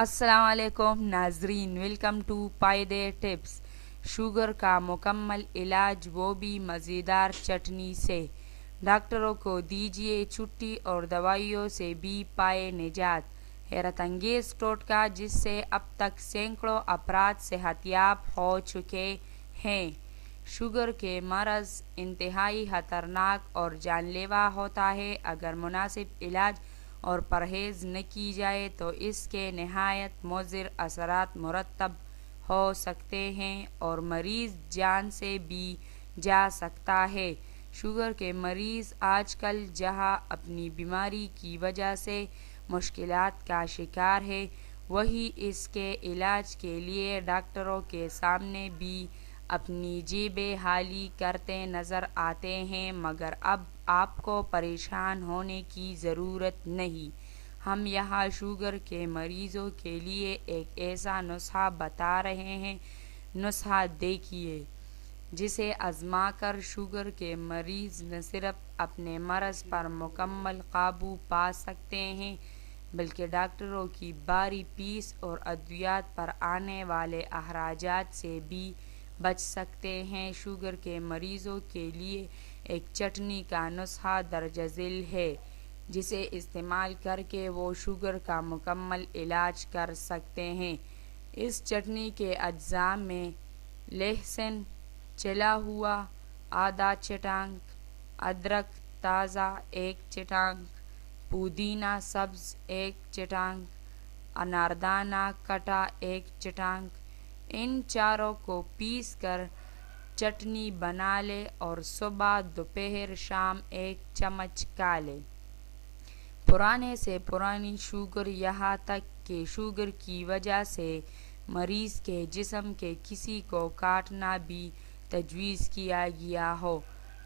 अस्सलाम वालेकुम नाजरीन, वेलकम टू पायदे टिप्स। शुगर का मुकम्मल इलाज वो भी मज़ेदार चटनी से। डॉक्टरों को दीजिए छुट्टी और दवाइयों से भी पाए निजात। हैरत अंगेज़ टोटका जिससे अब तक सैकड़ों अफराद सेहतयाब हो चुके हैं। शुगर के मरज़ इंतहाई ख़तरनाक और जानलेवा होता है। अगर मुनासिब इलाज और परहेज़ न की जाए तो इसके नहायत मुज़िर असरात मुरतब हो सकते हैं और मरीज़ जान से भी जा सकता है। शुगर के मरीज़ आजकल जहां अपनी बीमारी की वजह से मुश्किलात का शिकार है, वही इसके इलाज के लिए डॉक्टरों के सामने भी अपनी जेबें खाली करते नज़र आते हैं। मगर अब आपको परेशान होने की ज़रूरत नहीं। हम यहाँ शुगर के मरीज़ों के लिए एक ऐसा नुस्खा बता रहे हैं। नुस्खा देखिए, जिसे आज़माकर शुगर के मरीज़ न सिर्फ अपने मरज़ पर मुकम्मल काबू पा सकते हैं, बल्कि डॉक्टरों की बारी फीस और अद्वियात पर आने वाले अखराजात से भी बच सकते हैं। शुगर के मरीज़ों के लिए एक चटनी का नुस्खा दर्ज झेल है, जिसे इस्तेमाल करके वो शुगर का मुकम्मल इलाज कर सकते हैं। इस चटनी के अज्जा में लहसुन चला हुआ आधा चटांक, अदरक ताज़ा 1 चटांक, पुदीना सब्ज़ 1 चटांक, अनारदाना कटा 1 चटांक, इन चारों को पीस कर चटनी बना ले और सुबह दोपहर शाम 1 चम्मच खा ले। पुराने से पुरानी शुगर, यहाँ तक कि शुगर की वजह से मरीज़ के जिस्म के किसी को काटना भी तजवीज़ किया गया हो,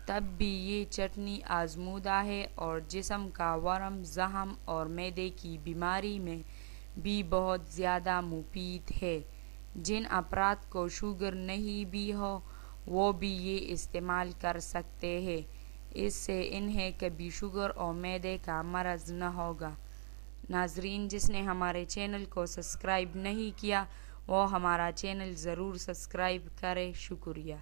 तब भी ये चटनी आज़मूदा है और जिस्म का वरम, ज़ख्म और मैदे की बीमारी में भी बहुत ज़्यादा मुफीद है। जिन अफराद को शुगर नहीं भी हो, वो भी ये इस्तेमाल कर सकते हैं। इससे इन्हें कभी शुगर और मैदे का मरज़ न होगा। नाजरीन, जिसने हमारे चैनल को सब्सक्राइब नहीं किया, वो हमारा चैनल ज़रूर सब्सक्राइब करे। शुक्रिया।